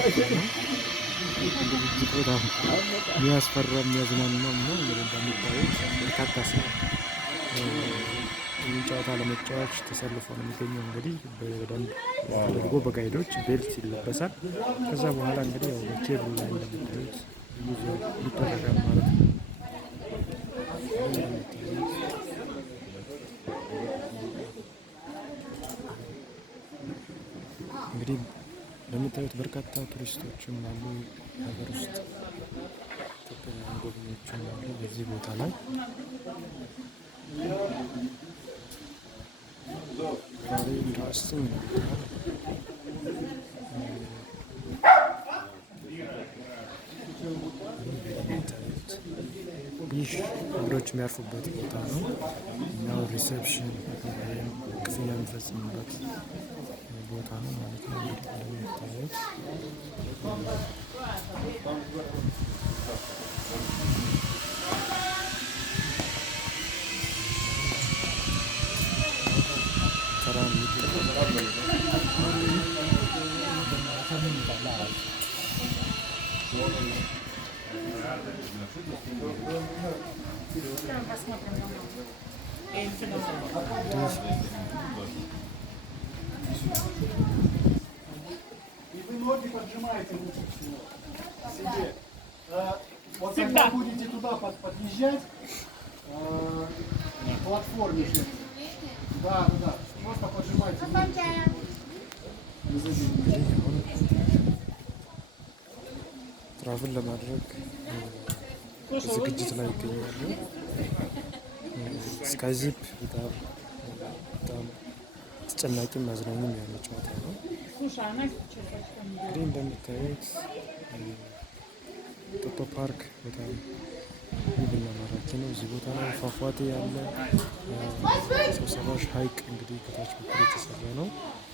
ነው። እጅግ በጣም የሚያስፈራ የሚያዝናናም ነው። እንግዲህ እንደሚታዩት በርካታ ሰው ይህን ጨዋታ ለመጫወት ተሰልፎ ነው የሚገኘው። እንግዲህ በደንብ ተደርጎ በጋይዶች ቤልት ይለበሳል። ከዛ በኋላ እንግዲህ ያው በኬብል ላይ እንደምታዩት ጉዞ ይደረጋል ማለት ነው። እንግዲህ እንደምታዩት በርካታ ቱሪስቶችም አሉ፣ ሀገር ውስጥ ኢትዮጵያውያን ጎብኚዎችም አሉ በዚህ ቦታ ላይ። ዛሬ ኢንትረስቲንግ ነው። ይህ እንግዶች የሚያርፉበት ቦታ ነው። ያው ሪሴፕሽን ወይም ክፍያ የሚፈጽሙበት ቦታ ነው ማለት ነው። እንደሚታዩት ноги поджимаете лучше всего себе. Вот когда будете туда подъезжать, к платформе, да, просто поджимайте ноги. ትራቭል ለማድረግ ዝግጅት ላይ ይገኛሉ። ስካይዚፕ በጣም አስጨናቂም አዝናኝም የሆነ ጨዋታ ነው። እንግዲህ እንደምታዩት ጦጦ ፓርክ በጣም ውብና ማራኪ ነው። እዚህ ቦታ ላይ ፏፏቴ ያለ ሰው ሰራሽ ሐይቅ እንግዲህ ከታች በኩል የተሰራ ነው።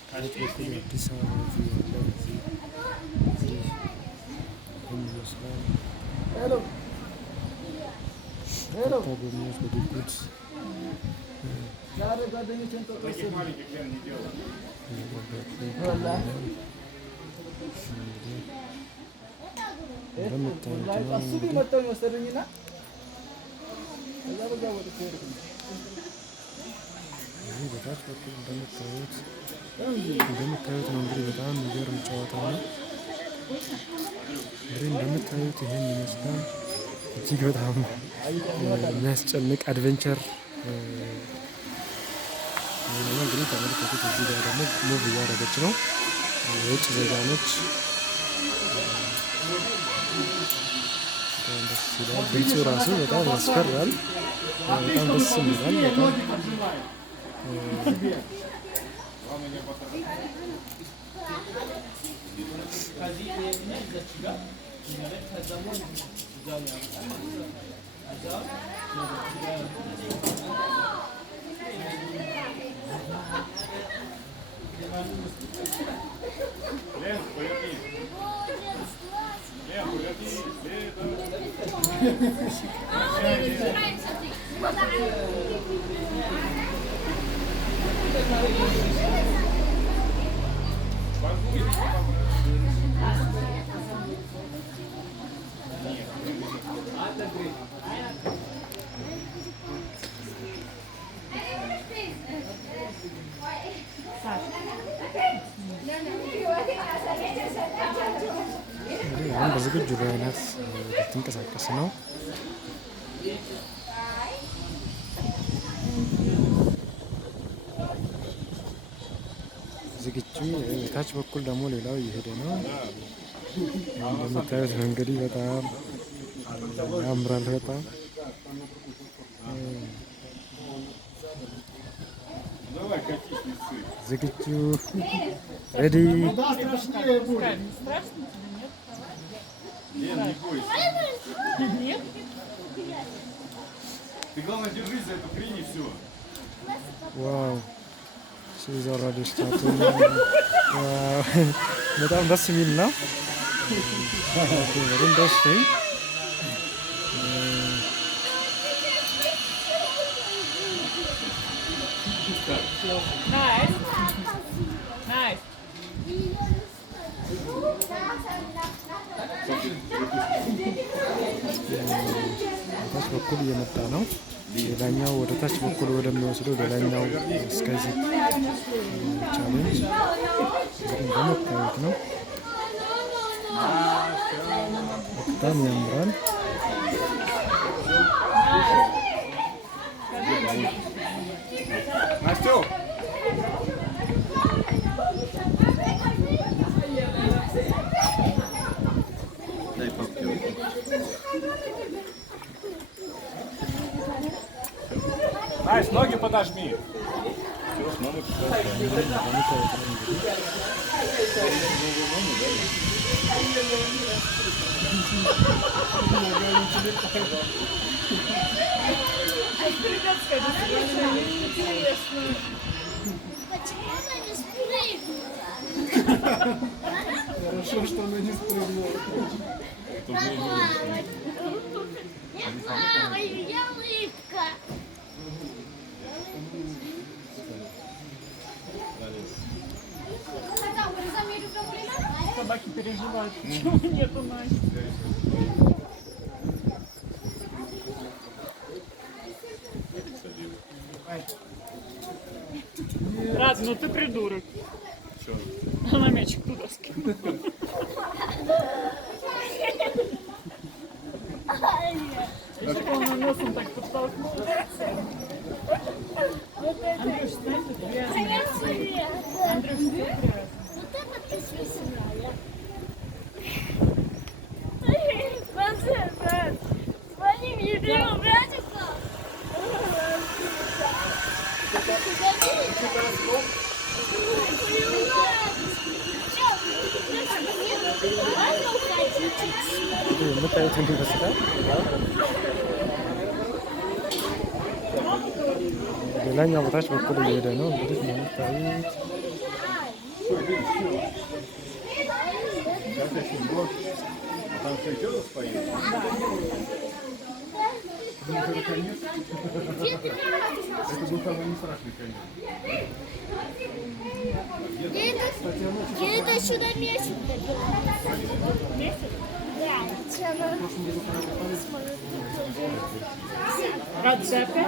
ከታች በኩል አዲስ አበባ ያለ እዚህ እንግዲህ ይመስላል። ጎብኚዎች በጉጉት በታች በኩል እንደምታዩት ነው። እንግዲህ በጣም የሚገርም ጨዋታ ነው። እንግዲህ እንደምታዩት ይህን ይመስላል። እጅግ በጣም የሚያስጨንቅ አድቬንቸር እንግዲህ ተመልከቱት። እዚህ ጋር ደግሞ ሙቭ እያደረገች ነው። የውጭ ዜጋ ነች። በጣም ደስ ይላል። ድምፁ ራሱ በጣም ያስፈራል። በጣም ደስ ይላል። በጣም አሁን በዝግጁ አይነት ልትንቀሳቀስ ነው። ዝግጁ ታች በኩል ደግሞ ሌላው እየሄደ ነው። እንደምታዩት ነው እንግዲህ በጣም ያምራል። በጣም ዝግጁ ሬዲ ዋው ሲዝ ኦልሬዲ ስታርት በጣም ደስ የሚል ነው። በጣም ደስ Nice. በታች በኩል እየመጣ ነው። ሌላኛው ወደ ታች በኩል ወደሚወስደው ሌላኛው እስከዚህ ቻሌንጅ እንግዲህ እንደምታዩት ነው። በጣም ያምራል። Настя, ноги подожми. Почему она не спрыгнула? Хорошо, что она не спрыгнула. Я плаваю, я улыбка. Собаки переживают, почему нету Насти. Рад, ну ты придурок. Что? Она мячик туда скинула. Если бы он носом так подтолкнул. Андрюш, знаешь, это грязно. Андрюш, ты грязно. Вот это ты смешная. Звони мне первому братику. የምታዩት እንዲህ ይመስላል። ሌላኛው በታች በኩል እየሄደ ነው። እንግዲህ እንደምታዩት Я это сюда месяц. Да, Рад, ты опять?